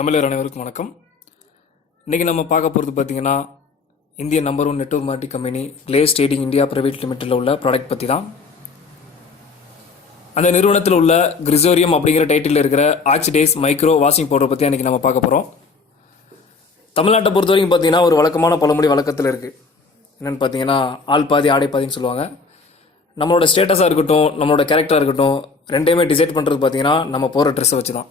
தமிழர் அனைவருக்கும் வணக்கம். இன்றைக்கி நம்ம பார்க்க போகிறது பார்த்திங்கன்னா இந்திய number 1 network marketing company Glaze trading India private லிமிட்டடில் உள்ள ப்ராடக்ட் பற்றி தான். அந்த நிறுவனத்தில் உள்ள கிரிசோரியம் அப்படிங்கிற டைட்டில் இருக்கிற ஆக்சிடைஸ் மைக்ரோ வாஷிங் பவுடர் பற்றி இன்றைக்கி நம்ம பார்க்க போகிறோம். தமிழ்நாட்டை பொறுத்த வரைக்கும் பார்த்திங்கன்னா ஒரு வழக்கமான பழமொழி வழக்கத்தில் இருக்குது. என்னென்னு பார்த்தீங்கன்னா ஆள் பாதி ஆடை பாதின்னு சொல்லுவாங்க. நம்மளோட ஸ்டேட்டஸாக இருக்கட்டும், நம்மளோட கேரக்டராக இருக்கட்டும், ரெண்டையுமே டிசைட் பண்ணுறது பார்த்திங்கன்னா நம்ம போகிற ட்ரெஸ்ஸை வச்சு தான்.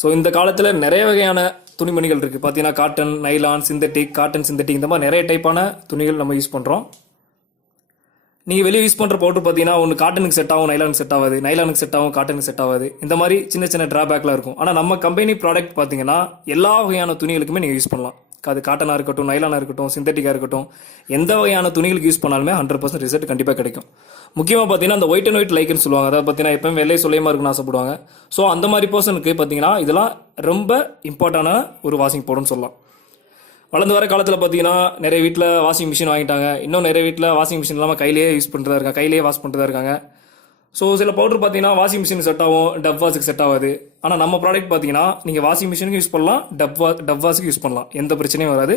ஸோ இந்த காலத்தில் நிறைய வகையான துணிமணிகள் இருக்குது. பார்த்தீங்கன்னா cotton, nylon, synthetic, cotton synthetic, இந்த மாதிரி நிறைய டைப்பான துணிகள் நம்ம யூஸ் பண்ணுறோம். நீங்கள் வெளியே யூஸ் பண்ணுற பவுடர் பார்த்தீங்கன்னா ஒன்று காட்டனுக்கு செட் ஆகும், நைலானுக்கு செட் ஆகாது, நைலானுக்கு செட் ஆகும், காட்டனுக்கு செட் ஆகாது. இந்த மாதிரி சின்ன சின்ன ட்ராபேக்லாம் இருக்கும். ஆனால் நம்ம கம்பெனி ப்ராடக்ட் பார்த்தீங்கன்னா எல்லா வகையான துணிகளுக்குமே நீங்கள் யூஸ் பண்ணலாம். அது காட்டனாக இருக்கட்டும், நைலானாக இருக்கட்டும், சிந்தட்டிக்காக இருக்கட்டும், எந்த வகையான துணிகளுக்கு யூஸ் பண்ணாலுமே 100% ரிசல்ட் கண்டிப்பாக கிடைக்கும். முக்கியமாக பார்த்தீங்கன்னா அந்த ஒயிட் அண்ட் ஒயிட் லைக்னு சொல்லுவாங்க. அதாவது பார்த்தீங்கன்னா எப்பவும் வெள்ளை சொல்லியமாக இருக்குன்னு ஆசைப்படுவாங்க. ஸோ அந்த மாதிரி பர்சனுக்கு பார்த்தீங்கன்னா இதெல்லாம் ரொம்ப இம்பார்ட்டண்டான ஒரு வாஷிங் பவுடர்னு சொல்லலாம். வளர்ந்து வர காலத்தில் பார்த்தீங்கன்னா நிறைய வீட்டில் வாஷிங் மிஷின் வாங்கிட்டாங்க. இன்னும் நிறைய வீட்டில் வாஷிங் மிஷின் இல்லாமல் கையிலேயே யூஸ் பண்ணுறதா இருக்காங்க, கையிலேயே வாஷ் பண்ணுறதா இருக்காங்க. ஸோ சில பவுடர் பார்த்தீங்கன்னா வாஷிங் மிஷின் செட் ஆகும், டப் வாஷுக்கு செட் ஆகாது. ஆனால் நம்ம ப்ராடக்ட் பார்த்தீங்கன்னா நீங்கள் வாஷிங் மிஷினுக்கு யூஸ் பண்ணலாம், டப் வாஷுக்கு யூஸ் பண்ணலாம், எந்த பிரச்சனையும் வராது.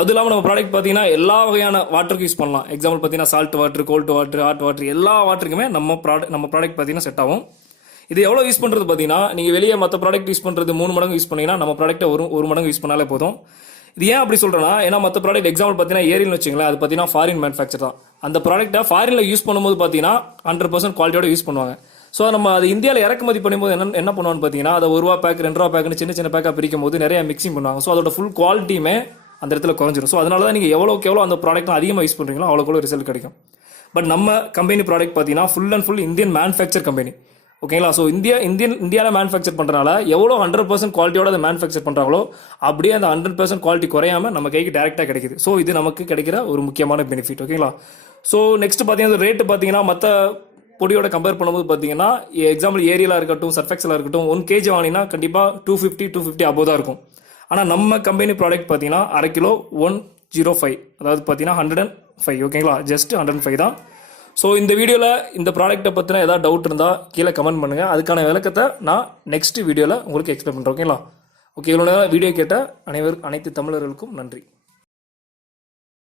அது இல்லாமல் நம்ம ப்ராடக்ட் பார்த்தீங்கன்னா எல்லா வகையான வாட்டருக்கு யூஸ் பண்ணலாம். எக்ஸாம்பிள் பார்த்தீங்கன்னா salt water, cold water, hot water, எல்லா வாட்டருக்குமே நம்ம ப்ராடக்ட் பார்த்தீங்கன்னா செட் ஆகும். இது எவ்வளோ யூஸ் பண்ணுறது பார்த்தீங்கன்னா நீங்கள் வெளியே மற்ற ப்ராடக்ட் யூஸ் பண்ணுறது 3 மடங்கு யூஸ் பண்ணிங்கன்னா நம்ம ப்ராடக்ட்டை ஒரு மடங்கு யூஸ் பண்ணாலே போதும். இது ஏன் அப்படி சொல்கிறேன்னா, ஏன்னா மற்ற ப்ராடக்ட் எக்ஸாம்பிள் பார்த்தீங்கன்னா ஏரியல்னு வச்சுங்களேன், அது பார்த்தீங்கன்னா ஃபாரின் மேனுஃபேக்சர் தான். அந்த ப்ராடக்ட்டை ஃபாரினில் யூஸ் பண்ணும்போது பார்த்தீங்கன்னா 100% குவாலிட்டியோட யூஸ் பண்ணுவாங்க. ஸோ நம்ம அது இந்தியாவில் இறக்குமதி பண்ணும்போது என்ன பண்ணுவான்னு பார்த்தீங்கன்னா, அதை ₹1 பேக், ₹2 பேக்னு சின்ன சின்ன பேக்காக பிரிக்கும் போது நிறைய மிக்சிங் பண்ணுவாங்க. ஸோ அதோட ஃபுல் குவாலிட்டியுமே அந்த இடத்துல குறைஞ்சிரும். ஸோ அதனால தான் நீங்கள் எவ்வளோக்கு எவ்வளோ அந்த ப்ராடக்ட்லாம் அதிகமாக யூஸ் பண்ணுறீங்களோ அவ்வளோக்கு ரிசல்ட் கிடைக்கும். பட் நம்ம கம்பெனி ப்ராடக்ட் பார்த்தீங்கன்னா full and full Indian manufacture company. ஓகேங்களா? ஸோ இந்தியாவில் மேனுஃபேக்சர் பண்ணுறனால எவ்வளோ 100% குவாலிட்டியோட அதை மேனுஃபேக்சர் பண்ணுறாங்களோ அப்படியே அந்த 100% குவாலிட்டி குறையாமல் நம்ம கைக்கு டேரெக்டாக கிடைக்குது. ஸோ இது நமக்கு கிடைக்கிற ஒரு முக்கியமான பெனிஃபிட். ஓகேங்களா? ஸோ நெக்ஸ்ட் பார்த்தீங்கன்னா ரேட்டு பார்த்தீங்கன்னா மற்ற பொடியோட கம்பேர் பண்ணும்போது பார்த்தீங்கன்னா எக்ஸாம்பிள் ஏரியலாக இருக்கட்டும், சர்ஃபெக்ஸலாக இருக்கட்டும், 1 kg வாங்கினா கண்டிப்பாக 250 above தான் இருக்கும். ஆனால் நம்ம கம்பெனி ப்ராடக்ட் பார்த்தீங்கன்னா அரை கிலோ 105, அதாவது பார்த்தீங்கன்னா 105. ஓகேங்களா? ஜஸ்ட் 105 தான். ஸோ இந்த வீடியோவில் இந்த ப்ராடக்ட்டை பற்றின ஏதாவது டவுட் இருந்தால் கீழே கமெண்ட் பண்ணுங்கள். அதுக்கான விளக்கத்தை நான் நெக்ஸ்ட் வீடியோவில் உங்களுக்கு எக்ஸ்பிளைன் பண்ணுறேன். ஓகேங்களா? ஓகே, இவ்வளோ நேரம் வீடியோ கேட்ட அனைத்து தமிழர்களுக்கும் நன்றி.